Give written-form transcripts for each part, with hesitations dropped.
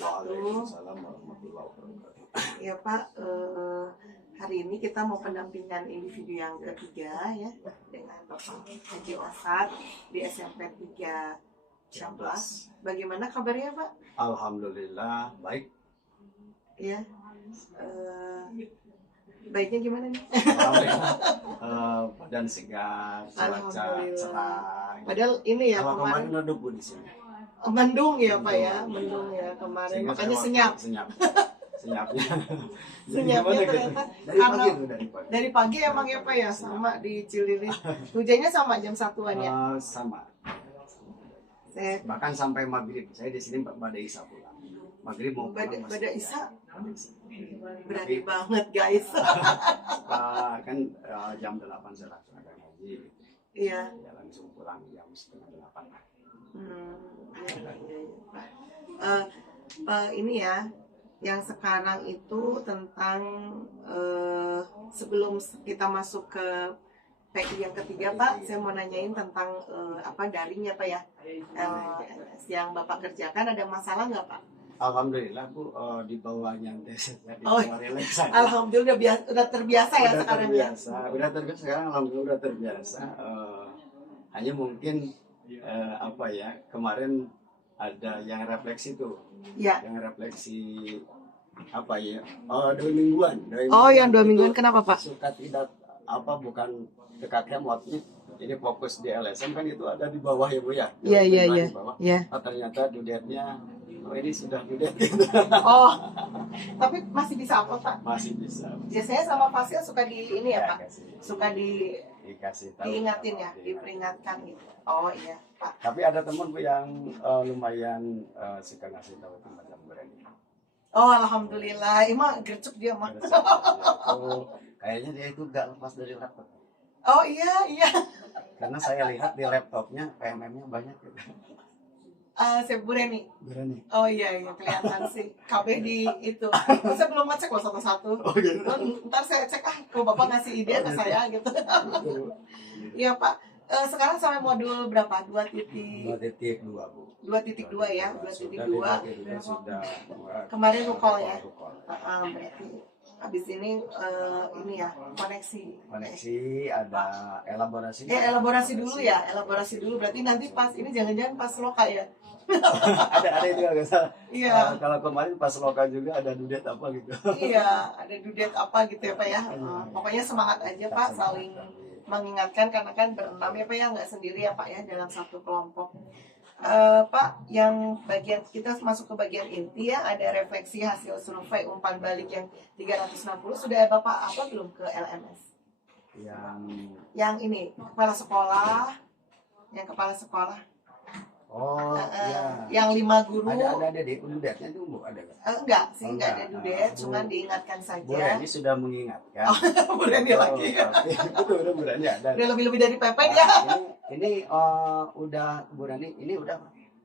wabarakatuh. Waalaikumsalam warahmatullahi wabarakatuh. Ya Pak, hari ini kita mau pendampingan individu yang ketiga ya dengan Bapak Haji Osad di SMP 3 Ciamplas. Bagaimana kabarnya Pak? Alhamdulillah baik. Ya, baiknya gimana nih? Alhamdulillah. Badan segar, cuaca cerah. Padahal ini ya Kalau kemarin kemarin ada di sini. mendung ya Pak ya, mendung ya kemarin. Sehingga Makanya saya senyap. Senyapnya. Senyapnya ternyata Dari karena pagi tuh, dari pagi. dari pagi emang ya Pak ya, sama di Cililit. Hujannya sama jam 1-an ya. Sama. Saya Bahkan sampai maghrib. Saya di sini pada Isya pulang. Maghrib mau pulang pada Isya Pada Isya. berani banget guys. Kan jam 8 saya langsung ada ngaji. Iya. Ya langsung pulang jam setengah 8. Ini ya, yang sekarang itu tentang sebelum kita masuk ke PI yang ketiga Pak, saya mau nanyain tentang daringnya Pak ya, yang Bapak kerjakan ada masalah nggak Pak? Alhamdulillah Bu, di bawahnya tes di Oh, bawah relax aja. Alhamdulillah udah terbiasa ya Udah sekarang terbiasa, udah terbiasa sekarang alhamdulillah udah terbiasa. Hanya mungkin kemarin ada yang refleksi tuh. ya. Yang refleksi 2 mingguan. Yang 2 mingguan kenapa Pak? Suka tidak bukan dekat kemotnya. Ini fokus di LSM kan itu ada di bawah ya Bu ya. Iya. Di bawah. Iya. Ternyata dudetnya ini sudah dudet. Oh, tapi masih bisa upload Pak? Masih bisa. Biasanya sama Fasil suka di ini ya Pak? Kasih. Suka Dikasih tahu. diingatin ya, diperingatkan gitu. Oh iya Pak. Tapi ada teman Bu yang lumayan suka ngasih tahu tentang brand. Oh alhamdulillah, emang gercep dia mah. Kayaknya dia itu gak lepas dari laptop. Oh iya. Karena saya lihat di laptopnya PMM-nya banyak gitu. Saya Bureni. Berani. Oh iya kelihatan sih. KB di itu. Saya belum ngecek loh satu-satu. Oh gitu. Ntar saya cek kalau Bapak ngasih ide ke saya gitu. Iya Pak. Sekarang sampai modul berapa? 2.2 Bu. 2.2 ya, 2.2. Sudah. Kemarin rukol ya. Rukol. Berarti habis ini ya koneksi. Koneksi ada elaborasi. Elaborasi dulu ya, elaborasi dulu. Berarti nanti pas ini jangan-jangan pas loka ya. ada itu agak salah. Iya. Kalau kemarin pas lokal juga ada dudet apa gitu. Iya, ada dudet apa gitu ya Pak ya. Pokoknya semangat aja Pak, saling mengingatkan karena kan berenam ya Pak ya, nggak sendiri ya Pak ya dalam satu kelompok. Pak, yang bagian kita masuk ke bagian inti ya, ada refleksi hasil survei umpan balik yang 360 sudah Bapak apa belum ke LMS? Yang ini kepala sekolah, Iya. Yang 5 guru. Ada di dudetnya itu Bu, ada nggak? Enggak sih, enggak ada dudet, cuman diingatkan saja. Bu Reni sudah mengingatkan. Bu Reni lagi. Itu udah Bu Reni ada. Udah lebih dari PP ya. Ini udah Bu Reni, ini udah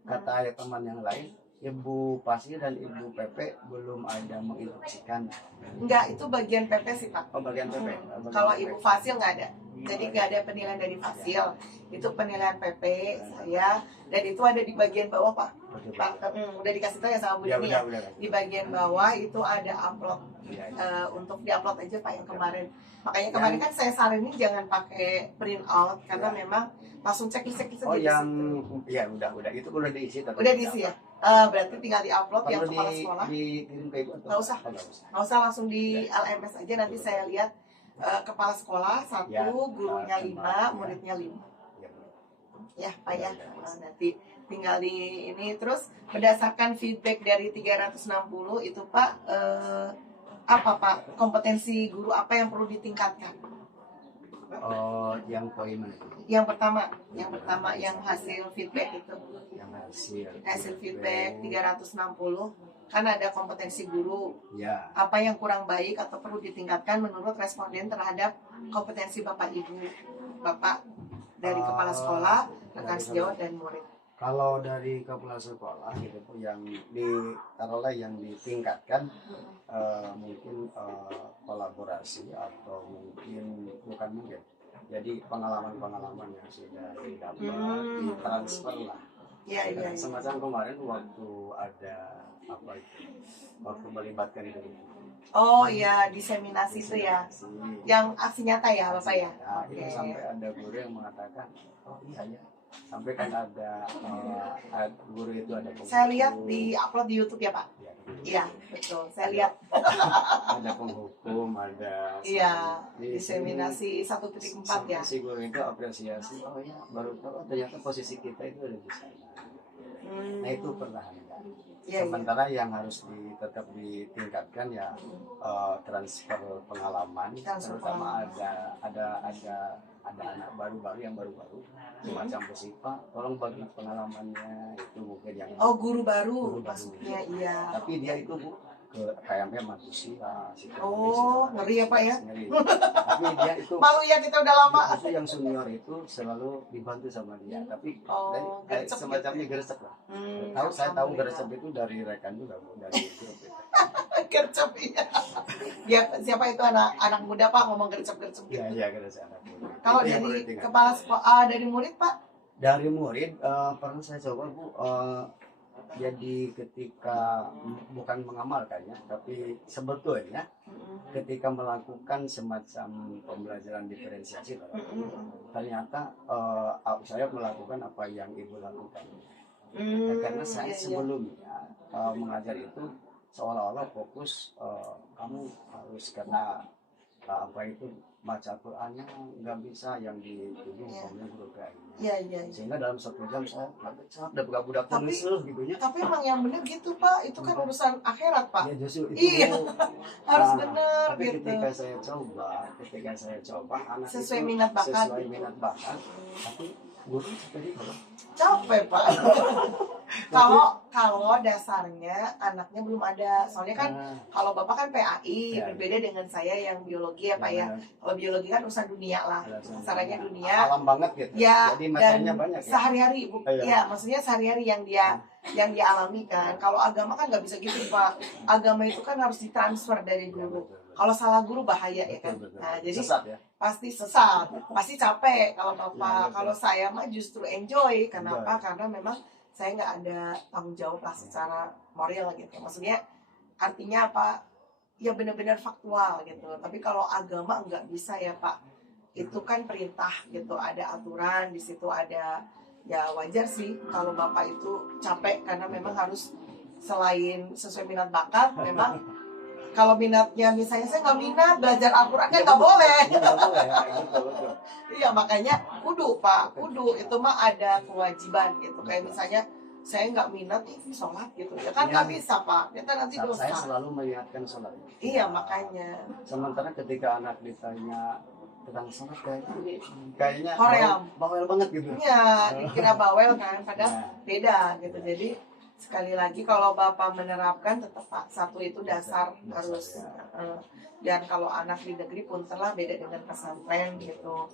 kata teman yang lain, Ibu Pasir dan Ibu Pepe belum ada menginstruksikan. Enggak, itu bagian PP sih Pak. Oh bagian Pepe. Kalau Ibu Fasil nggak ada. Jadi nggak ada penilaian dari Fasil. Itu penilaian PP saya, dan itu ada di bagian bawah Pak. Udah dikasih tahu ya sama Bu Dini ya. Di bagian bawah itu ada upload. Untuk diupload aja Pak yang kemarin. Makanya kemarin kan saya saranin jangan pakai print out karena memang langsung cek Oh yang ya udah itu udah diisi. Udah diisi ya. Berarti tinggal diupload yang kepala sekolah. Dikirim ke Ibu atau nggak usah langsung di LMS aja. Nanti saya lihat kepala sekolah 1, gurunya 5, muridnya 5. Ya Pak ya. Nanti tinggal di ini. Terus berdasarkan feedback dari 360 itu Pak, apa Pak kompetensi guru apa yang perlu ditingkatkan? Yang poin mana? Yang pertama yang hasil feedback itu. Yang hasil feedback 360 kan ada kompetensi guru. Ya. Apa yang kurang baik atau perlu ditingkatkan menurut responden terhadap kompetensi Bapak Ibu, Bapak dari kepala sekolah, rekan sejawat dan murid. Kalau dari kepala sekolah gitu yang yang ditingkatkan mungkin kolaborasi atau bukan jadi pengalaman yang sudah didapat ditransfer lah Iya, iya, iya. Semacam kemarin waktu ada apa itu, waktu melibatkan guru. Oh iya, diseminasi itu ya. Yang aksi nyata ya, Bapak ya? Nah, Oke. itu sampai ada guru yang mengatakan, oh iya ya. Sampai kan ada guru itu ada penghukum. Saya lihat di upload di YouTube ya, Pak? Ya, Iya, betul. Saya lihat. ada penghukum, ada Iya, di diseminasi 1.4 ya. si guru itu apresiasi, oh ya baru tahu oh, ternyata posisi kita itu ada di sana. Nah itu perlahan. Iya, iya. Sementara yang harus tetap ditingkatkan ya transfer pengalaman, terutama ada anak baru-baru yang baru-baru semacam Posipa, tolong bagi pengalamannya itu mungkin yang Guru baru Guru baru. maksudnya, iya. tapi dia itu Bu ke KMP manusia Ngeri ya Pak ya. ngeri. Tapi dia itu Malu ya kita udah lama. itu yang senior itu selalu dibantu sama dia, tapi kayak gercep semacamnya gitu. gercep lah. Saya tahu gercep itu dari rekan juga Bu, dari grup itu. Gercep iya. Ya, siapa itu anak muda Pak ngomong gercep-gercep gitu. Iya gercep anak muda. Kalau Itu yang dari perlu diingat. kepala sekolah, dari murid Pak? Dari murid pernah saya coba Bu, jadi ketika bukan mengamalkannya, tapi sebetulnya ketika melakukan semacam pembelajaran diferensiasi, ternyata saya melakukan apa yang ibu lakukan. Karena saya sebelumnya mengajar itu seolah-olah fokus kamu harus kena apa itu baca Qurannya nggak bisa yang dituduh kamunya guru kayak Iya. sehingga dalam 1 jam saya udah budak-budak tulis gitu ya. Tapi emang yang benar gitu Pak, itu kan urusan akhirat Pak. Ya justru itu Iya, harus benar tapi gitu. ketika saya coba anak Sesuai itu minat bakat. sesuai minat bakat, tapi guru seperti itu. Capek Pak. Kalau dasarnya anaknya belum ada, soalnya kan kalau Bapak kan PAI, Ya. berbeda dengan saya yang biologi ya Pak ya. Kalau biologi kan urusan dunia lah, sasarannya dunia. Alam banget gitu. Ya, Jadi dan materinya banyak ya. sehari-hari Bu. Iya. Ya, maksudnya sehari-hari yang dia alami kan. Kalau agama kan nggak bisa gitu Pak. Agama itu kan harus ditransfer dari guru. Kalau salah guru bahaya ya kan. Betul. Nah, jadi Sesat ya. pasti sesat, pasti capek kalau Bapak. Ya, betul. Kalau saya mah justru enjoy. Kenapa? Karena memang saya nggak ada tanggung jawab lah secara moral gitu. Maksudnya artinya apa? Ya benar-benar faktual gitu. Tapi kalau agama nggak bisa ya Pak. Itu kan perintah gitu. Ada aturan di situ, ada. Ya wajar sih kalau Bapak itu capek karena memang harus selain sesuai minat bakat, memang kalau minatnya misalnya saya nggak minat belajar Al-Quran kan nggak boleh. Nggak boleh ya. Betul. Iya makanya kudu Pak, kudu itu mah ada kewajiban gitu. Kayak misalnya saya nggak minat sholat gitu ya kan nggak bisa Pak, kita nanti Saya dosa. selalu mengingatkan sholat. Iya makanya. Sementara ketika anak ditanya tentang sholat kayaknya Koream. bawel banget gitu. Iya, dikira bawel kan, padahal Nah. beda gitu. Jadi sekali lagi kalau Bapak menerapkan tetap Pak, satu itu dasar harus. Dan kalau anak di negeri pun telah beda dengan pesantren gitu.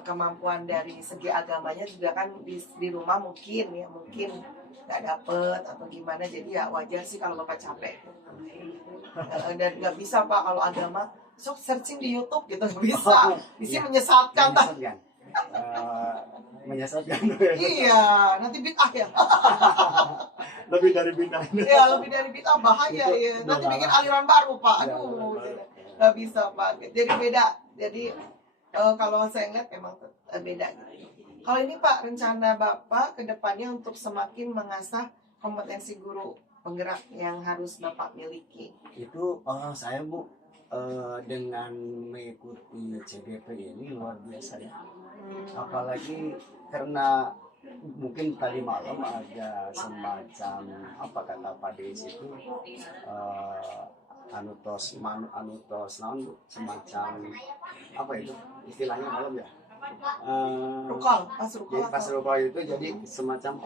Kemampuan dari segi agamanya juga kan di rumah mungkin nggak dapet atau gimana, jadi ya wajar sih kalau Bapak capek. Dan nggak bisa Pak kalau agama sok searching di YouTube gitu, nggak bisa. Bisa menyesatkan tak? Menyesatkan. Iya, nanti bid'ah ya. Lebih dari bidang. Ya lebih dari bid'ah bahaya ya. Nanti bikin aliran baru Pak. Aduh, nggak bisa Pak. Jadi beda. Jadi kalau saya lihat memang beda gitu. Kalau ini Pak, rencana Bapak ke depannya untuk semakin mengasah kompetensi guru penggerak yang harus Bapak miliki. Itu saya Bu dengan mengikuti CGP ini luar biasa ya. Apalagi karena mungkin tadi malam ada semacam apa kata Pak Des itu anutos semacam apa itu istilahnya malam ya. Rukol, pas rukol itu jadi semacam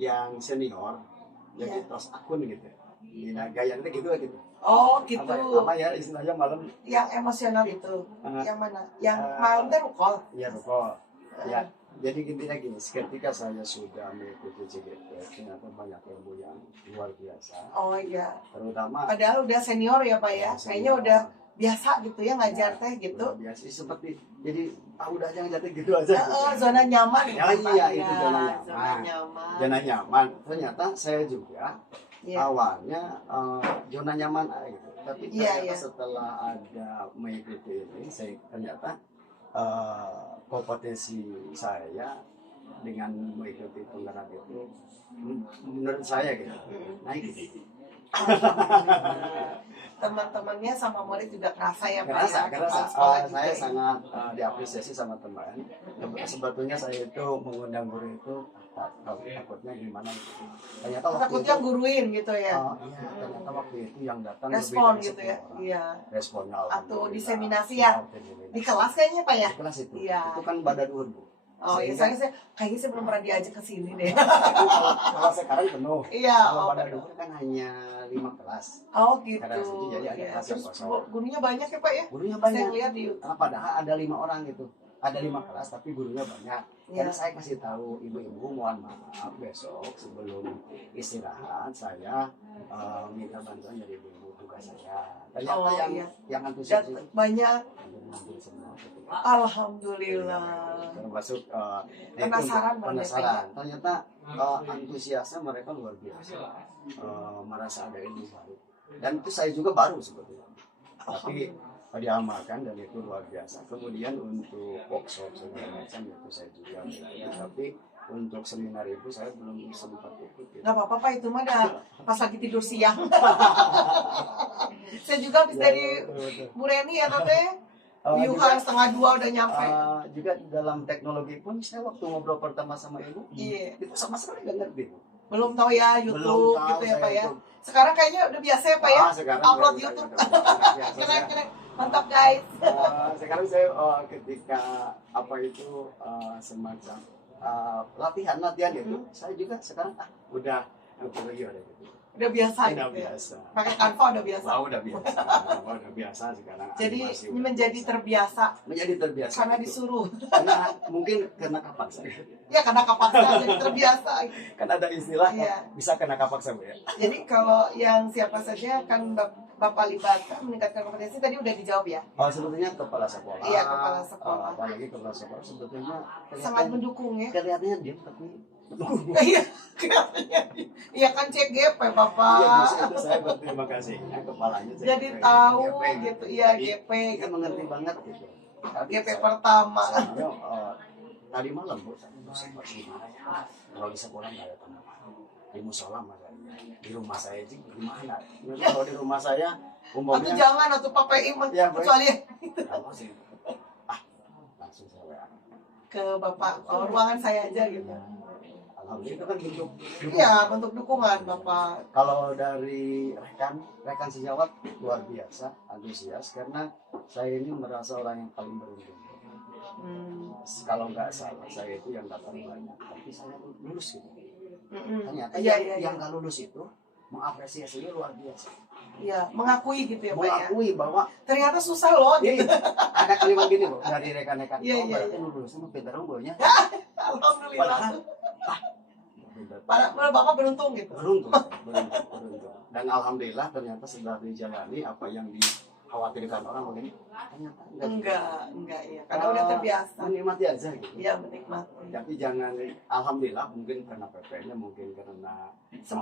yang senior jadi tos akun gitu. Nah, gayanya gitu. Oh gitu. Apa ya istilahnya malam? Yang emosional itu. Yang mana? Yang malam itu rukol. Ya rukol. Ya. Jadi intinya gini, ketika saya sudah mengikuti CGP, ternyata banyak ilmu yang luar biasa. Oh iya. Terutama. Padahal udah senior ya Pak ya. Kayaknya udah biasa gitu ya ngajar teh gitu. Biasa seperti jadi udah aja ngajar teh gitu aja. Zona nyaman Ya, gitu, Pak. iya, Ya, itu zona zona nyaman. nyaman. Zona nyaman. Ternyata saya juga Iya. awalnya zona nyaman gitu. Tapi Iya, ternyata iya. setelah ada mengikuti ini, saya ternyata kompetensi saya dengan mengikuti penggerak itu menurut saya gitu naik gitu. Teman-temannya sama murid juga kerasa ya Pak Kerasa, ya, kerasa. kepala sekolah juga Saya ya. sangat diapresiasi sama teman. Sebetulnya saya itu mengundang guru itu takutnya gimana gitu. Ternyata waktu Takutnya itu, guruin gitu ya. iya, ternyata waktu itu yang datang Respon lebih dari gitu ya. 10 orang. Iya. Responnya Atau alhamdulillah. diseminasi ya. Alhamdulillah. Di kelas kayaknya Pak ya. Di kelas itu. Iya. Itu kan badan uhur, Bu. Oh iya, Sehingga- saya kayaknya saya belum pernah diajak ke sini deh. kalau sekarang penuh. Iya, Kalau oh, badan uhur kan hanya 5 kelas. oh gitu. Karena sini jadi ada Iya. kelas yang Terus kosong. gurunya banyak ya Pak ya? Gurunya Saya banyak. lihat di YouTube. Padahal ada 5 orang gitu. Ada 5 kelas tapi gurunya banyak. Iya. Karena saya kasih tahu ibu-ibu, mohon maaf besok sebelum istirahat saya minta bantuan dari ibu tugas saya. Ternyata Oh, yang iya. yang antusias Dan itu banyak. hampir semua. Alhamdulillah. Termasuk Penasaran itu, penasaran. Ternyata antusiasnya mereka luar biasa. Merasa ada ilmu baru. Dan itu saya juga baru sebetulnya. Tapi diamalkan dan itu luar biasa. Kemudian untuk workshop segala macam itu saya juga miliki. Tapi untuk seminar itu saya belum sempat ikut. Nggak apa-apa Pak, itu mah dah pas lagi tidur siang. Saya juga habis dari Bu Reni ya Tante. Yuhan setengah 2 udah nyampe. Juga dalam teknologi pun saya waktu ngobrol pertama sama ibu, Iya. itu sama sekali nggak ngerti. Belum tahu ya Belum YouTube tahu gitu ya saya Pak ya. itu. Sekarang kayaknya udah biasa ya Pak ya. Sekarang Upload udah YouTube. biasa. Keren-keren. Mantap guys. Sekarang saya ketika apa itu semacam latihan itu, saya juga sekarang udah lagi ada gitu. Udah biasa Udah gitu ya. biasa. Pakai Canva udah biasa. Udah biasa. Udah biasa sekarang. Jadi Animasi ini udah menjadi biasa. terbiasa menjadi terbiasa. karena gitu. disuruh. Karena mungkin karena kapaksa. Ya karena kapaksa jadi terbiasa. Kan ada istilah Iya. bisa kena kapaksa, Bu ya. Jadi kalau yang siapa saja kan Bapak libatkan meningkatkan kompetensi tadi udah dijawab ya. Sebetulnya kepala sekolah. Iya, kepala sekolah. Apalagi kepala sekolah sebetulnya Sangat mendukung ya. kelihatannya diam tapi Iya, kelihatannya. Iya kan CGP Iya, Bapak. justru itu saya berterima kasih ya, kepalanya Jadi CGP, tahu GP, gitu, iya Jadi, GP dia gitu. mengerti banget gitu. Tapi GP saya- pertama. saya, tadi malam Bu, saya sempat gimana ya? Kalau di sekolah nggak ada teman. Di musola masanya. Di rumah saya sih gimana? Kalau di rumah saya Atau umumnya jangan atau Papa Iman Ya, baik. kecuali apa sih? Langsung saya WA. ke Bapak ruangan saya aja gitu. Alhamdulillah itu kan bentuk Iya, bentuk dukungan Bapak. Kalau dari rekan sejawat luar biasa antusias karena saya ini merasa orang yang paling beruntung. Kalau nggak salah saya itu yang datang banyak, tapi saya lulus gitu. Ternyata Iya. yang nggak lulus itu mengapresiasinya luar biasa. Iya, mengakui gitu ya Pak ya. Mengakui bahwa Ternyata susah loh ini gitu. ada kalimat gini loh dari rekan-rekan. Iya, iya, berarti iya. lu lulus sama pintar unggulnya. Alhamdulillah. Padahal Padahal Bapak beruntung gitu. beruntung. Dan alhamdulillah ternyata setelah dijalani apa yang dikhawatirkan orang begini ternyata Enggak ya. Karena udah terbiasa. menikmati aja gitu. Iya, menikmati. Tapi jangan alhamdulillah mungkin karena PP-nya mungkin karena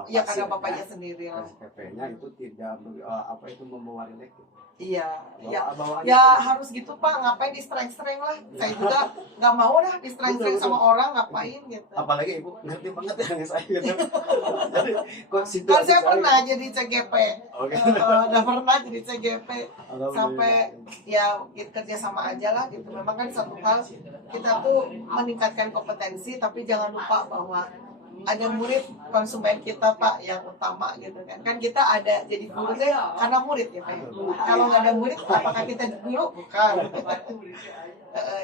Ya karena Bapaknya sendiri lah. PP-nya itu tidak apa itu membawa relek. Iya, iya. Bawaannya Ya harus gitu Pak, ngapain distreng-streng lah. Saya juga nggak mau lah distreng-streng Betul, sama orang, ngapain gitu. apalagi ibu ngerti banget yang saya gitu. Jadi kok situasi Kan saya pernah jadi CGP. Oke. Udah pernah jadi CGP. Alhamdulillah. Sampai ya kerja sama aja lah gitu. Memang kan satu hal kita tuh meningkatkan kompetensi, tapi jangan lupa bahwa ada murid konsumen kita Pak yang utama gitu kan. Kan kita ada jadi guru deh karena murid ya Pak. Kalau nggak ada murid, apakah kita guru? Bukan.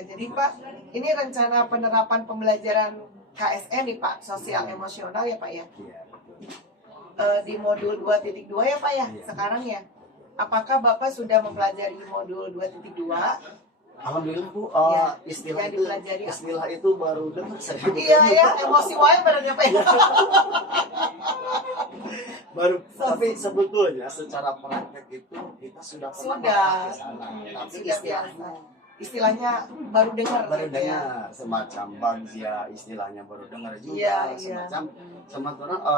Jadi Pak, ini rencana penerapan pembelajaran KSN nih Pak, sosial emosional ya Pak ya. Iya, betul. Di modul 2.2 ya Pak ya, Iya. sekarang ya. Apakah Bapak sudah mempelajari modul 2.2? Alhamdulillah Bu, Ya, istilah yang itu dipelajari apa? istilah itu baru dengar saya. Iya ya, emosi wae berarti Pak ya. Baru, tapi sebetulnya secara praktek itu kita sudah pernah Sudah. ke sana. Tapi Sudah biasa. Istilahnya baru dengar baru gitu ya. dengar semacam bagja, istilahnya baru dengar juga Iya, iya. semacam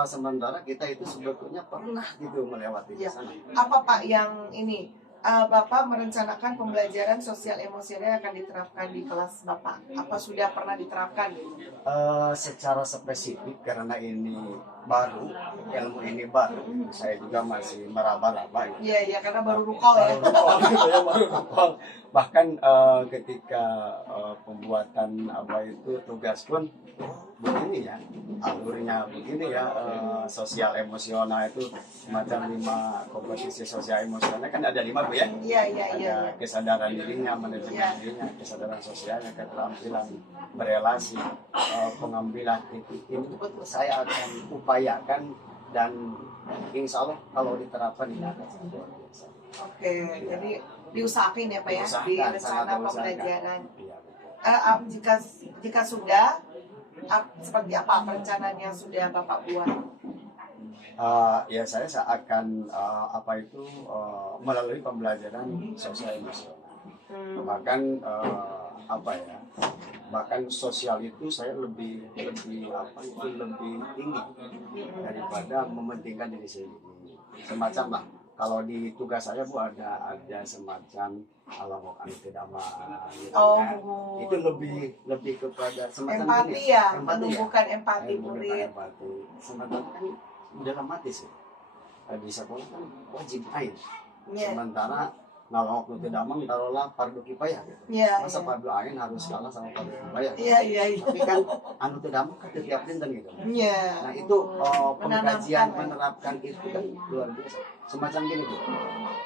sementara kita itu sebetulnya pernah gitu melewati di Iya. sana. Apa Pak yang ini Bapak merencanakan pembelajaran sosial emosional yang akan diterapkan di kelas Bapak? Apa sudah pernah diterapkan? Secara spesifik karena ini baru, ilmu ini baru, saya juga masih meraba-raba. Gitu. Iya, iya, karena baru rukol ya. Baru nongol. Bahkan ketika pembuatan apa itu tugas pun begini ya, alurnya begini ya, sosial emosional itu semacam 5 kompetisi sosial emosional kan ada 5 Bu ya. Iya, iya, iya. Ada kesadaran dirinya, manajemen Iya. dirinya, kesadaran sosialnya, keterampilan berelasi, pengambilan itu betul saya akan upayakan dan insya Allah kalau diterapkan ini akan sangat luar biasa. Oke, jadi diusahakan ya Pak ya di Diusahakan, rencana sangat diusahakan. pembelajaran. Iya, betul. Jika sudah, seperti apa perencanaan yang sudah Bapak buat? Ya saya akan apa itu melalui pembelajaran sosial emosional. Bahkan apa ya, bahkan sosial itu saya lebih apa itu lebih tinggi daripada mementingkan diri sendiri. Semacam lah kalau di tugas saya Bu ada semacam kalau tidak gitu kan. Itu lebih kepada semacam Empati gini, ya, empati menumbuhkan ya. empati Menumbuhkan murid. empati. Sementara kan dalam mati sih di sekolah kan wajib ain. Iya. Sementara kalau waktu tidak mau taruhlah fardu kifayah gitu. Iya, Masa iya. fardu ain harus kalah sama fardu kifayah. Iya, iya, iya. Tapi kan anu tidak mau kan tiap dinten gitu. Iya. Nah itu pengkajian Menanamkan, ya. menerapkan itu kan luar biasa. Semacam gini Bu,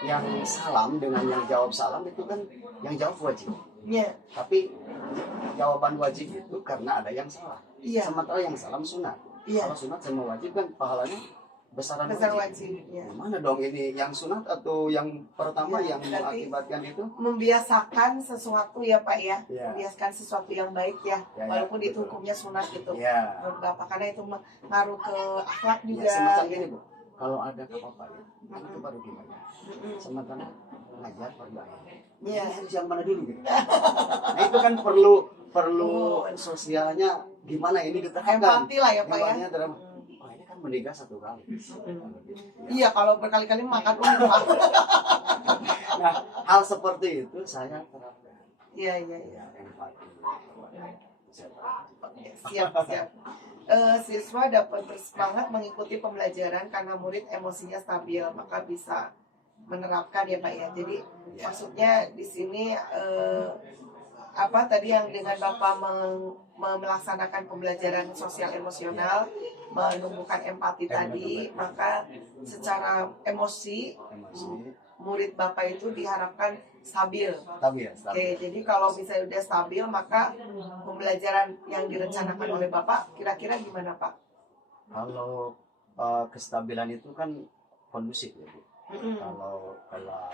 yang salam dengan yang jawab salam itu kan yang jawab wajib. Iya. Tapi jawaban wajib itu karena ada yang salah. Iya. Sementara yang salam sunat. Iya. Kalau sunat sama wajib kan pahalanya besaran Besar wajib. wajib. Iya. Gimana dong ini yang sunat atau yang pertama Ya, yang berarti mengakibatkan itu? Membiasakan sesuatu ya Pak ya, Ya. membiasakan sesuatu yang baik ya, Ya, ya, walaupun itu betul. hukumnya sunat gitu. Ya. Menurut Bapak karena itu ngaruh ke akhlak Ya, juga. semacam gini Bu. Kalau ada apa-apa ya, kan itu baru gimana? Mm-mm. Sementara ngajar fardu ain. Iya. Ini harus yang mana dulu gitu. Nah itu kan perlu sosialnya gimana ini diterapkan. Empati lah ya Pak ya. Empatinya dalam, oh ini kan menikah 1 kali. Iya, kalau berkali-kali makan uang Pak. Nah hal seperti itu saya terapkan. Iya, iya, iya. Ya, empati. Siap, siap. Siswa dapat bersemangat mengikuti pembelajaran karena murid emosinya stabil, maka bisa menerapkan ya Pak ya. Jadi maksudnya di sini apa tadi yang dengan Bapak melaksanakan pembelajaran sosial emosional, menumbuhkan empati tadi, maka secara emosi murid Bapak itu diharapkan stabil. Stabil. Oke, jadi kalau misalnya udah stabil, maka pembelajaran yang direncanakan oleh Bapak kira-kira gimana Pak? Kalau kestabilan itu kan kondusif ya Bu. Kalau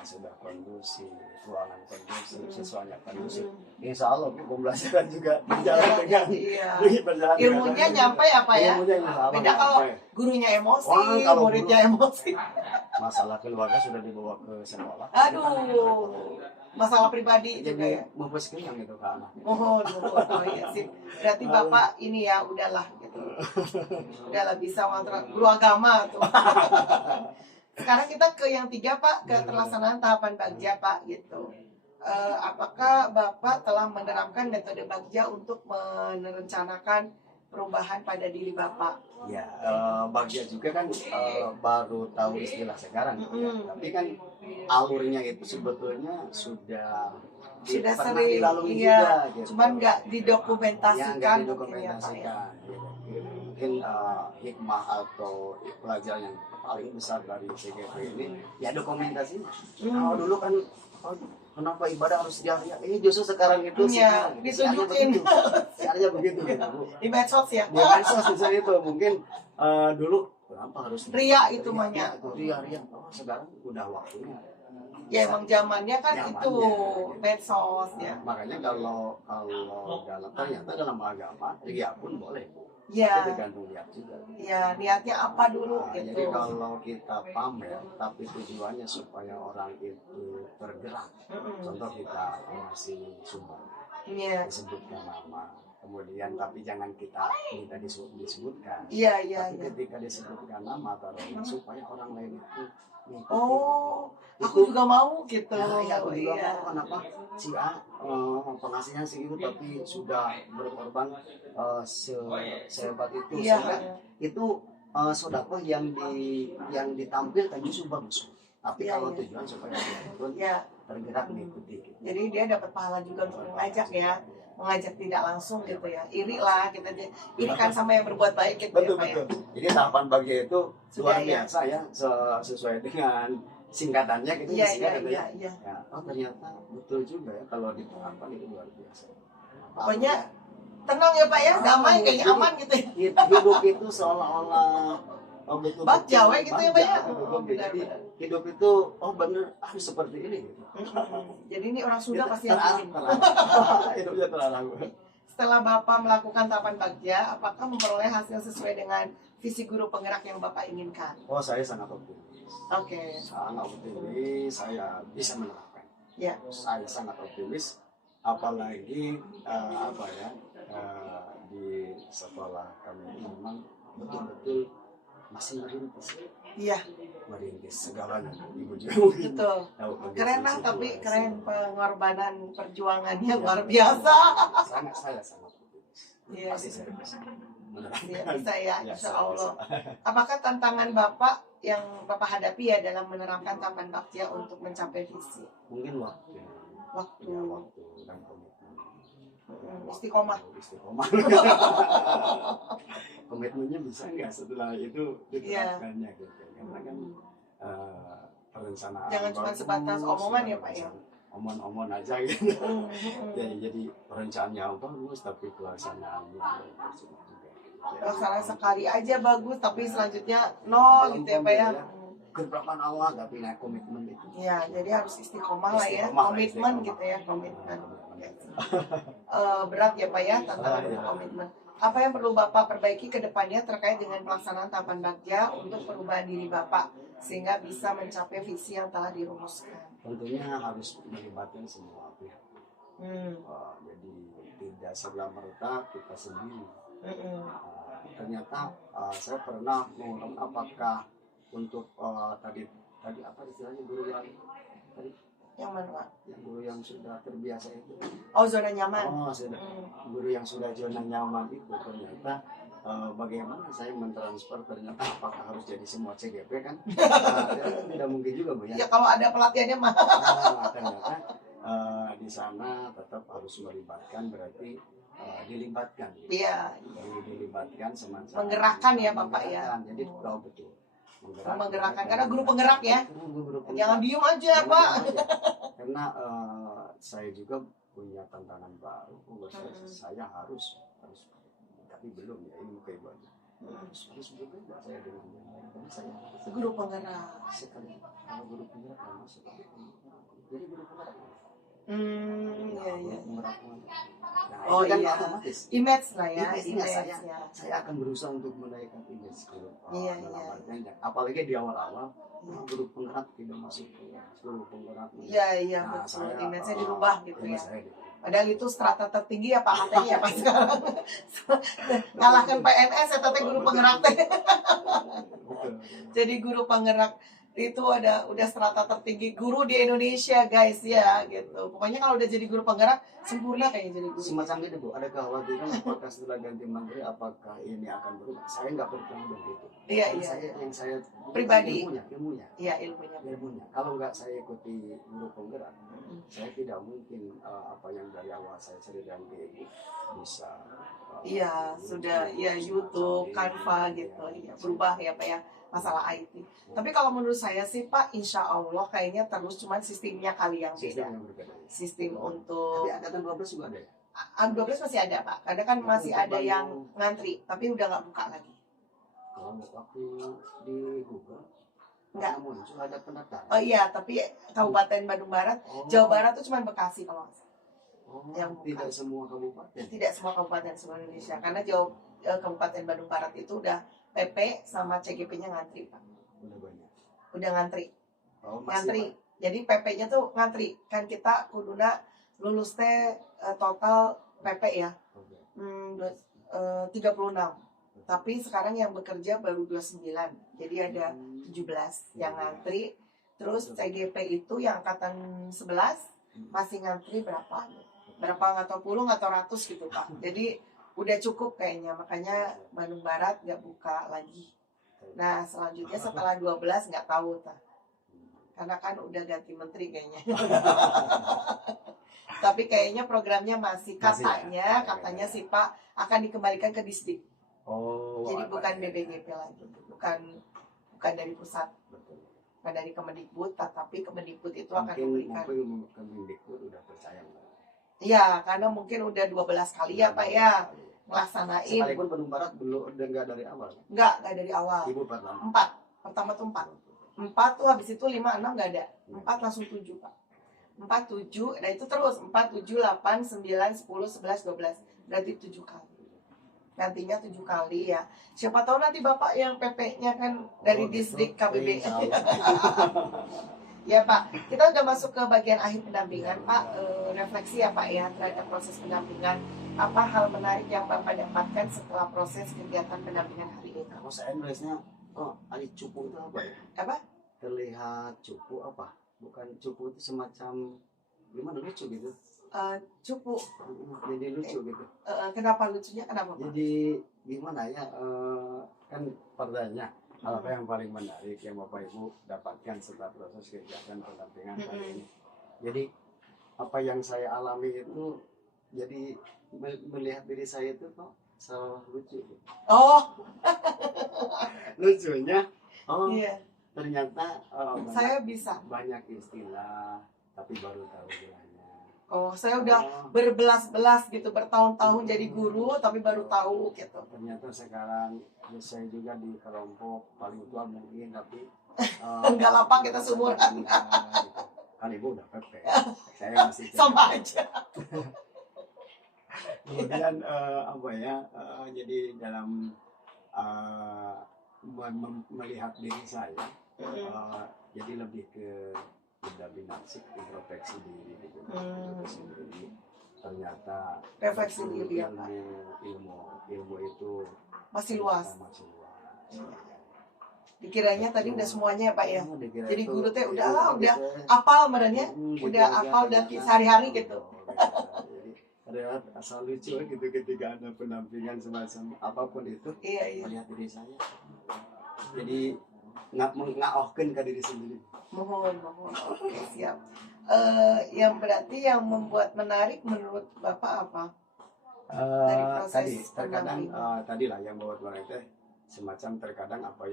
sudah kondusif, ruangan kondusif, siswanya kondusif, insya Allah Bu, pembelajaran juga berjalan dengan Iya. berjalan Ilmunya nyampe apa ya? Ilmunya insya Allah Beda kalau nyampe. gurunya emosi, Wah, kalau muridnya emosi. Masalah keluarga sudah dibawa ke sekolah. Aduh, masalah pribadi juga ya. Jadi mempersekian yang itu ke anak. Oh iya sih. Berarti Bapak ini ya udahlah gitu. Udahlah bisa ngontrol guru agama tuh. Sekarang kita ke yang 3 Pak, ke terlaksanaan tahapan bagja Pak gitu. Apakah Bapak telah menerapkan metode bagja untuk merencanakan perubahan pada diri Bapak? Ya, bagja juga kan baru tahu istilah sekarang. Ya. Tapi kan alurnya itu sebetulnya sudah pernah sering, dilalui iya, juga. Gitu. Cuman nggak Ya, didokumentasikan nggak mungkin ya Pak ya. didokumentasikan. Gitu. Mungkin hikmah atau pelajaran yang paling besar dari CGP ini ya dokumentasinya. Kalau dulu kan kenapa ibadah harus diarya? Justru sekarang itu Iya, ditunjukin. Siarnya begitu gitu, Bu. Di medsos ya. Di medsos misalnya itu mungkin dulu kenapa harus Ria itu banyak. Ria. Oh, sekarang udah waktunya Ya emang zamannya kan Zamannya, itu gitu. medsos ya. Makanya kalau dalam ternyata dalam agama ria pun boleh, Bu. Ya, Itu tergantung niat juga. ya niatnya apa dulu Jadi gitu. kalau kita pamer tapi tujuannya supaya orang itu tergerak, Mm-mm. contoh kita ngasih sumbang, Iya, disebutkan nama, kemudian tapi jangan kita minta disebutkan, iya, iya, tapi iya. ketika disebutkan nama taruhnya supaya orang lain itu mengikuti. Oh, Itu aku juga mau gitu. ya, aku juga Iya. mau kenapa si A pengasihnya segitu tapi sudah berkorban sehebat itu, Iya. sehingga itu sedekah yang ditampilkan justru bagus. Tapi Iya, kalau iya. tujuan supaya orang itu Ya, tergerak mengikuti gitu. jadi dia dapat pahala juga untuk mengajak ya, mengajak tidak langsung gitu ya. Iri lah kita iri kan sama yang berbuat baik gitu ya, Betul Pak ya. betul. Jadi tahapan bagi itu Sudah, luar ya. biasa ya, sesuai dengan singkatannya gitu Iya, disingkat iya, gitu iya, ya. iya. Ya, oh ternyata betul juga ya kalau diterapkan itu luar biasa. Pokoknya tenang ya Pak ya, damai kayaknya Jadi, aman gitu ya. hidup itu seolah-olah betul-betul Bagja we gitu ya, Pak ya. betul-betul. Jadi Benar-benar. hidup itu bener harus seperti ini gitu. Jadi ini orang Sunda pasti yang terarah, bikin. hidupnya terarah. Setelah Bapak melakukan tahapan bagja, apakah memperoleh hasil sesuai dengan visi guru penggerak yang Bapak inginkan? Oh, saya sangat optimis. Oke. Sangat optimis, saya bisa menerapkan. Ya. Saya sangat optimis, apalagi di sekolah kami ini memang betul-betul masih merintis segalanya. Ibu juga mungkin Betul. tahu Keren lah, kondisi tapi situasi. keren pengorbanan perjuangannya Ya, luar biasa. saya sangat optimis. Iya, Pasti saya bisa menerapkan. ya, bisa ya, Ya, insya saya Allah. bisa. Apakah tantangan Bapak yang Bapak hadapi ya dalam menerapkan tahapan bagja untuk mencapai visi? Mungkin waktu dan komitmen. Istiqomah. Istiqomah. Komitmennya bisa nggak setelah itu diterapkannya gitu, karena kan perencanaan Jangan cuma bagus, sebatas omongan ya Pak ya. omong-omong aja gitu. Jadi perencanaannya bagus tapi pelaksanaannya percuma juga. Pelaksanaan sekali aja bagus, tapi selanjutnya nol gitu ya Pak ya. Keberapaan Allah tapi naik komitmen itu. Ya, jadi harus istiqomah lah ya, Istiqomah, komitmen istiqomah. gitu ya, komitmen. Berat ya Pak ya, tantangan untuk komitmen. Apa yang perlu Bapak perbaiki ke depannya terkait dengan pelaksanaan tahapan bagja untuk perubahan diri Bapak sehingga bisa mencapai visi yang telah dirumuskan? Tentunya harus melibatkan semua pihak. Jadi tidak serta-merta kita sendiri. Ternyata saya pernah mengundang apakah untuk tadi apa istilahnya guru yang tadi Yang mana Pak? yang guru yang sudah terbiasa itu. Oh, zona nyaman. Guru yang sudah zona nyaman itu ternyata bagaimana saya mentransfer, ternyata apakah harus jadi semua CGP kan? Tidak mungkin juga Bu ya. Ya kalau ada pelatihannya mah. Ternyata di sana tetap harus melibatkan, berarti dilibatkan. Iya. Dilibatkan semacam Menggerakkan ya Bapak ya. Jadi tahu betul. Menggerakkan karena guru penggerak ya. Guru penggerak. Jangan diem aja Pak. Karena saya juga punya tantangan baru. Saya harus tapi belum ya, ini kehidupan. Harus berbeda saya dengan yang lain. Karena saya Guru penggerak. sekali kalau guru penggerak kan masuk. Jadi guru penggerak. Iya. Oh iya. iya. Otomatis. Image lah ya. Image saya akan berusaha untuk menaikkan image guru. Iya. Apalagi di awal-awal guru penggerak tidak masuk ke guru penggerak. Iya betul. Image-nya dirubah gitu ya. Padahal itu strata tertinggi ya Pak katanya ya Pak sekarang. Kalahkan PNS ya tapi guru penggerak teh. Jadi guru penggerak itu udah strata tertinggi guru di Indonesia guys ya gitu. Pokoknya kalau udah jadi guru penggerak sempurna kayaknya jadi guru. Semacam itu Bu, ada kekhawatiran apakah setelah ganti menteri apakah ini akan berubah? Saya nggak percaya begitu. Iya. Yang saya pribadi. Ilmunya. Iya ilmunya. Kalau nggak saya ikuti guru penggerak, saya tidak mungkin apa yang dari awal saya ceritakan ke Ibu bisa. Iya sudah ya YouTube, Canva gitu. Ya, berubah ya Pak ya. Masalah IT. Tapi kalau menurut saya sih Pak, insya Allah kayaknya terus cuman sistemnya kali yang beda. Sistem untuk. Tapi angkatan 12 juga ada ya? 12 masih ada Pak. Kadang kan masih ada yang ngantri, tapi udah nggak buka lagi. Kalau waktu di Google Enggak. Muncul ada pendaftaran. Oh iya, tapi Kabupaten Bandung Barat, Oh. Jawa Barat tuh cuma Bekasi kalau nggak salah. Oh, Yang bukan. tidak semua kabupaten. Tidak semua kabupaten seluruh Indonesia, karena Kabupaten Bandung Barat itu udah PP sama CGP-nya ngantri Pak. Udah banyak. Udah ngantri. Oh, Ngantri. Jadi PP-nya tuh ngantri. Kan kita kuduna lulus teh total PP ya. Oke. 36. Tapi sekarang yang bekerja baru 29. Jadi ada 17 yang ngantri. Terus CGP itu yang angkatan 11 masih ngantri berapa? Berapa nggak tahu puluh nggak tahu ratus gitu Pak. Jadi udah cukup kayaknya, makanya Bandung Barat nggak buka lagi. Nah selanjutnya setelah 12 nggak tahu tak. Karena kan udah ganti menteri kayaknya. Tapi kayaknya programnya masih ya? katanya sih Pak akan dikembalikan ke Disdik. Oh. Jadi bukan BPJP lagi, bukan dari pusat, Betul. bukan dari Kemendikbud, tapi Kemendikbud itu akan memberikan. Mungkin Kemendikbud udah percaya. Iya, karena mungkin udah 12 kali ya Pak ya ngelaksanain. Sekalipun Bandung Barat belum udah nggak dari awal. Nggak dari awal. Ibu pertama. 4, pertama tuh 4. 4 tuh habis itu 5, 6 nggak ada. 4 langsung 7 Pak. 4, 7, nah itu terus 4, 7, 8, 9, 10, 11, 12. Berarti 7 kali. Nantinya 7 kali ya. Siapa tahu nanti Bapak yang PP-nya kan dari Disdik KBB. Ya Pak, kita udah masuk ke bagian akhir pendampingan Pak. Refleksi ya Pak ya terhadap proses pendampingan. Apa hal menarik yang Bapak dapatkan setelah proses kegiatan pendampingan hari ini? Kalau saya nulisnya, ada cupu itu apa ya? Apa? Terlihat cupu apa? Bukan cupu itu semacam gimana, lucu gitu. Cupu. Jadi lucu gitu. Kenapa lucunya? Kenapa Pak? Jadi gimana ya? Kan pertanyaan apa yang paling menarik yang Bapak Ibu dapatkan setelah proses kegiatan pendampingan kali ini? Jadi apa yang saya alami itu, jadi melihat diri saya itu kok selalu lucu. Oh, Lucunya, iya. ternyata Saya bisa. banyak istilah tapi baru tahu bilangnya. Oh, saya udah berbelas-belas gitu, bertahun-tahun jadi guru, tapi baru tahu gitu. Ternyata sekarang saya juga di kelompok paling tua mungkin, tapi Enggak lapang kita seumuran. Gitu. Kan Ibu udah PP, saya masih Sama aja. Kemudian apa ya? Jadi dalam melihat diri saya, jadi lebih ke binarsik, introspeksi diri gitu. Sendiri. Ternyata Refleksi diri ya Pak. ilmu itu Masih luas. Masih luas. Dikiranya tadi udah semuanya ya Pak ya. Jadi itu, guru teh itu, udah apal merenya, udah apal dan sehari-hari gitu. Jadi ada asal lucu gitu ketika ada pendampingan semacam apapun itu. Iya. Melihat diri saya. Jadi ngaohkeun ke diri sendiri. Mohon. Oke, siap. Yang berarti yang membuat menarik menurut Bapak apa? Dari proses Tadi terkadang pendampingan. tadi lah yang buat teh semacam terkadang apa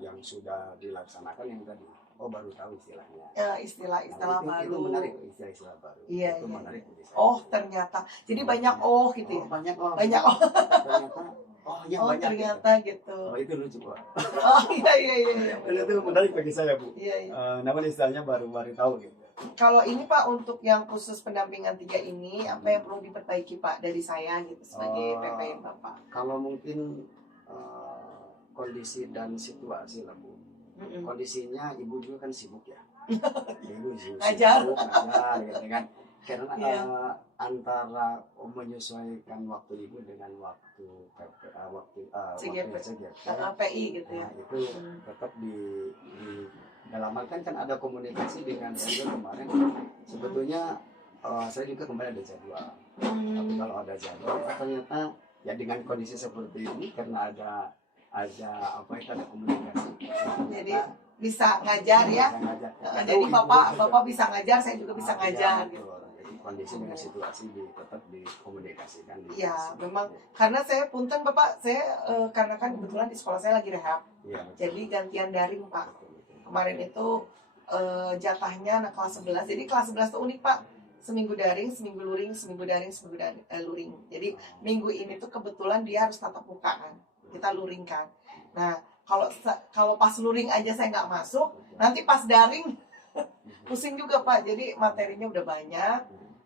yang sudah dilaksanakan yang tadi baru tahu istilahnya. Istilah-istilah Itu baru. menarik, istilah baru. Iya. Itu menarik bagi saya. Oh, ternyata. Jadi banyak gitu ya. Banyak Banyak ternyata banyak ternyata gitu. itu lucu Pak. Oh iya. Itu menarik bagi saya Bu. Iya. Namun istilahnya baru tahu gitu. Kalau ini Pak untuk yang khusus pendampingan 3 ini apa yang perlu diperbaiki Pak dari saya gitu sebagai PP Bapak? Kalau mungkin kondisi dan situasi lah Bu. Kondisinya Ibu juga kan sibuk ya. Ibu sibuk Ngajar gitu kan. Karena antara menyesuaikan waktu Ibu dengan waktu CGP. CGP, PI gitu ya. itu tetap di dalam hal kan ada komunikasi dengan saya kemarin. Sebetulnya saya juga kemarin ada jadwal. Tapi kalau ada jadwal ternyata ya dengan kondisi seperti ini karena ada komunikasi. Jadi bisa ngajar ya. Jadi Bapak bisa ngajar, saya juga bisa ngajar gitu. Jadi kondisi dengan situasi tetap dikomunikasikan. Iya, memang karena saya punten Bapak, saya karena kan kebetulan di sekolah saya lagi rehab. Iya, jadi gantian daring Pak. Kemarin itu jatahnya anak kelas 11. Jadi kelas 11 itu unik Pak. Seminggu daring, seminggu luring, seminggu daring, luring. Jadi minggu ini tuh kebetulan dia harus tatap muka kan. Kita luring kan. Nah, Kalau pas luring aja saya nggak masuk, nanti pas daring pusing juga Pak. Jadi materinya udah banyak,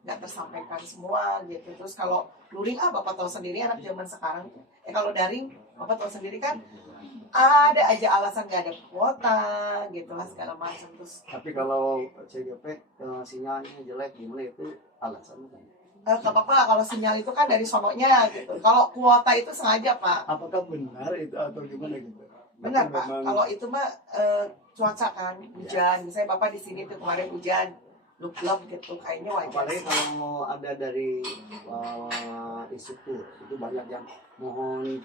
nggak tersampaikan semua gitu. Terus kalau luring Bapak tahu sendiri anak zaman sekarang. Kalau daring Bapak tahu sendiri kan ada aja alasan nggak ada kuota gitu lah segala macam. Terus Tapi kalau CGP sinyalnya jelek gimana itu alasan kan? nggak apa-apa kalau sinyal itu kan dari sononya gitu. Kalau kuota itu sengaja Pak. Apakah benar itu atau gimana gitu? Benar Tapi Pak. memang- Kalau itu mah cuaca kan hujan. Misalnya Bapak di sini tuh kemarin hujan, lup-lup gitu kayaknya wajar. apalagi kalau mau ada dari instruktur itu banyak yang mohon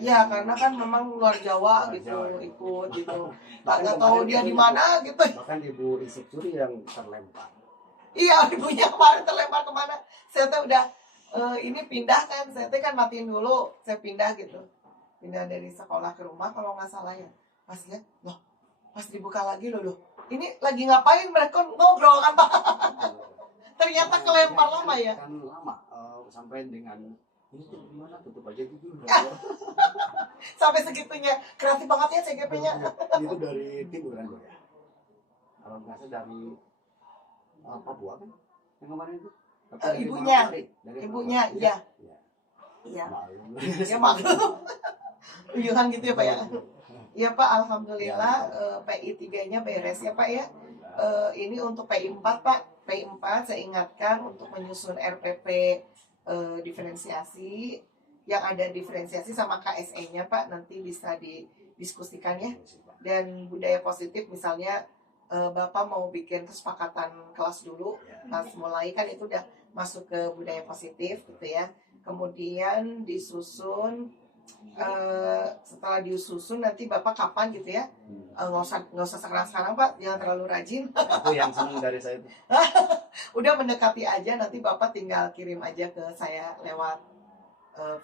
Ya karena kan memang luar Jawa Luar gitu Jawa. ikut gitu. Bahkan Nggak tahu kemarin dia ada di mana gitu. bahkan ibu instruktur yang terlempar. Iya, ibunya kemarin terlempar kemana? Saya tuh udah ini pindah kan, saya tuh kan matiin dulu, saya pindah gitu, pindah dari sekolah ke rumah kalau nggak salah ya. Pas lihat, loh, pas dibuka lagi loh, ini lagi ngapain mereka ngobrol kan Pak? Ternyata kelempar lama ya. Kan lama sampai dengan ini tuh gimana tutup aja gitu. Sampai segitunya, kreatif banget ya CGP-nya. Itu dari timur kan ya? Kalau nggak salah dari Papua kan yang kemarin itu. Tapi dari Ibunya. Manokwari, dari Ibunya, Manokwari. iya. Iya. Iya, Maklum. ya maklum. Uyuhan gitu ya Pak ya. Iya Pak, alhamdulillah PI 3-nya beres ya Pak ya. Ini untuk PI 4 Pak. PI 4 saya ingatkan untuk menyusun RPP diferensiasi. Yang ada diferensiasi sama KSE-nya Pak, nanti bisa didiskusikan ya. Dan budaya positif misalnya Bapak mau bikin kesepakatan kelas dulu, kelas mulai kan itu udah masuk ke budaya positif gitu ya. Kemudian disusun setelah disusun nanti Bapak kapan gitu ya, nggak usah sekarang Pak, jangan terlalu rajin. Itu yang senang dari saya itu. Udah mendekati aja, nanti Bapak tinggal kirim aja ke saya lewat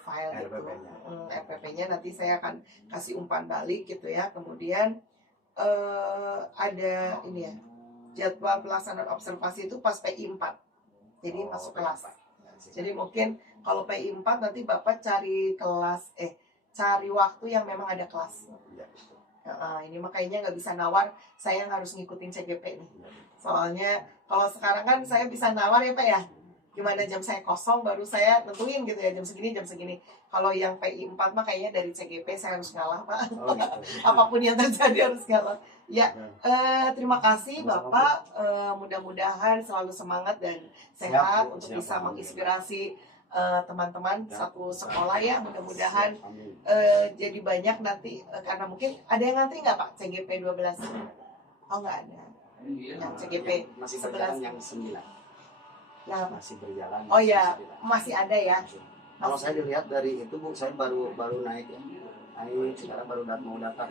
file gitu. RPP-nya. RPP-nya nanti saya akan kasih umpan balik gitu ya. Kemudian ada ini ya, jadwal pelaksanaan observasi itu pas PI 4, jadi masuk kelas. Jadi mungkin kalau PI 4 nanti Bapak cari kelas, cari waktu yang memang ada kelas. Ini makanya nggak bisa nawar, saya yang harus ngikutin CGP nih. Soalnya kalau sekarang kan saya bisa nawar ya Pak ya, gimana jam saya kosong baru saya tentuin gitu ya, jam segini. Kalau yang PI 4 mah kayaknya dari CGP saya harus ngalah Pak. Oh, gitu. Apapun yang terjadi harus ngalah. Ya, terima kasih Bapak. Mudah-mudahan selalu semangat dan sehat untuk bisa menginspirasi teman-teman satu sekolah ya. Mudah-mudahan jadi banyak nanti karena mungkin ada yang ngantri nggak Pak CGP 12? Oh nggak ada. Yang CGP masih 11 berjalan yang 9. ya, Masih berjalan. oh ya, 9. masih ada ya. Kalau saya dilihat dari itu Bu, saya baru naik ya. Naik sekarang baru mau daftar.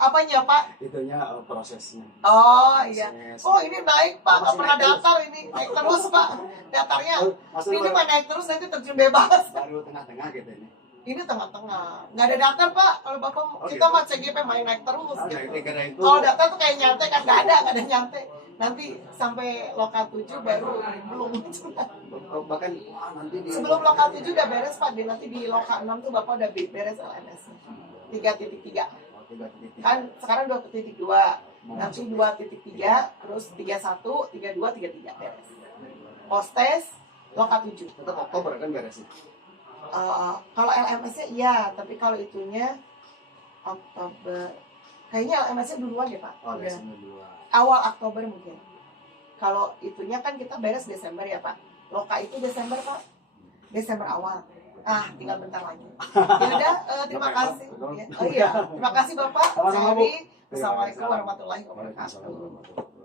Apanya Pak? Itunya prosesnya. Oh iya. Proses. Oh ini naik Pak, nggak Masih pernah naik terus. daftar ini. Naik terus Pak. Daftarnya Oh, maksudnya ini mah naik terus nanti terjun bebas. baru tengah-tengah gitu ini. Ini tengah-tengah. Nggak ada daftar Pak. Kalau Bapak Oh, kita gitu. mah CGP main naik terus. Oh, Gitu. gara itu. Kalau daftar tuh kayak nyantai kan nggak ada nyantai. Nanti sampai lokal 7 baru belum. Bahkan nanti di Sebelum lokal 7 udah beres Pak. Nanti di lokal 6 tuh Bapak udah beres LMS. 3.3. Oh, 3.3. Kan sekarang 2.2. Nanti 2.3, terus 31, 32, 33 beres. Postes lokal 7. Tetap Oktober kan beres sih. Kalau LMS-nya iya, tapi kalau itunya Oktober. Kayaknya LMS-nya duluan deh Pak. Oh, Udah. Desember 2. Awal Oktober mungkin. Kalau itunya kan kita beres Desember ya Pak. Loka itu Desember Pak. Desember awal. Tinggal bentar lagi. Ya udah, terima kasih. Ya. Oh iya, terima kasih Bapak. Sama-sama, Bu. Jadi, Assalamualaikum warahmatullahi wabarakatuh. Waalaikumsalam warahmatullahi wabarakatuh.